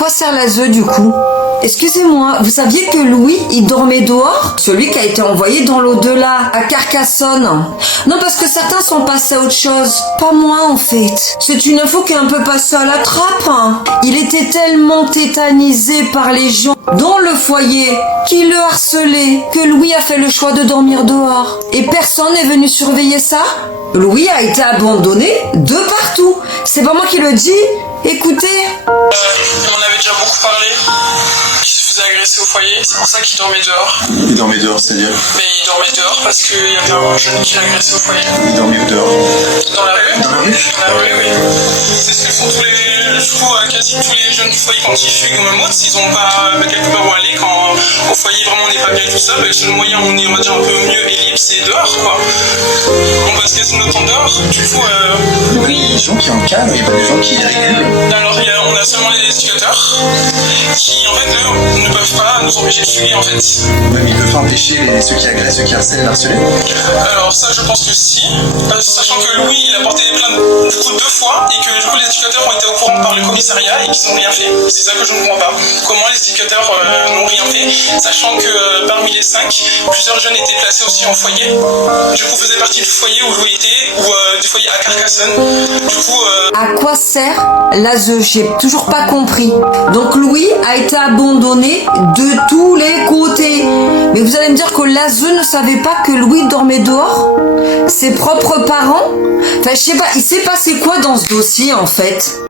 quoi sert l'ASE du coup? Excusez-moi, vous saviez que Louis, il dormait dehors? Celui qui a été envoyé dans l'au-delà, à Carcassonne. Non, parce que certains sont passés à autre chose. Pas moi, en fait. C'est une info qui est un peu passée à la trappe, hein. Il était tellement tétanisé par les gens dans le foyer qui le harcelaient que Louis a fait le choix de dormir dehors. Et personne n'est venu surveiller ça. Louis a été abandonné de partout. C'est pas moi qui le dis. Écoutez. On en avait déjà beaucoup parlé. Il se faisait agresser au foyer, c'est pour ça qu'il dormait dehors. Il dormait dehors, c'est-à-dire? Mais il dormait dehors parce qu'il y avait un jeune qui l'a agressé au foyer. Il dormait où dehors? Dans la rue? Dans la rue? Dans la rue, oui. C'est ce que font quasi tous les jeunes du foyer quand ils fuient comme un mot, s'ils n'ont pas quelque part où aller, quand au foyer vraiment on n'est pas bien tout ça, le seul moyen où on est, on va dire, un peu mieux et libre, c'est dehors, quoi. On passe quasiment le temps dehors, du coup... Donc il y a des gens qui encadrent, il n'y a pas des gens qui régulent. Alors on a seulement les éducateurs qui en fait eux ne peuvent pas nous empêcher de fuir en fait. Ouais, mais ils peuvent empêcher ceux qui agressent, ceux qui harcèlent. Alors ça je pense que si, sachant que Louis il a porté des plaintes du coup 2 fois et que du coup les éducateurs ont été au courant par le commissariat et qu'ils n'ont rien fait. C'est ça que je ne comprends pas. Comment les éducateurs n'ont rien fait, sachant que parmi les 5, plusieurs jeunes étaient placés aussi en foyer. Du coup faisaient partie du foyer où Louis était, ou du foyer à Carcassonne. Du coup... À quoi sert l'ASE? J'ai toujours pas compris. Donc Louis a été abandonné de tous les côtés. Mais vous allez me dire que l'ASE ne savait pas que Louis dormait dehors? Ses propres parents? Enfin, je sais pas, il s'est passé quoi dans ce dossier en fait?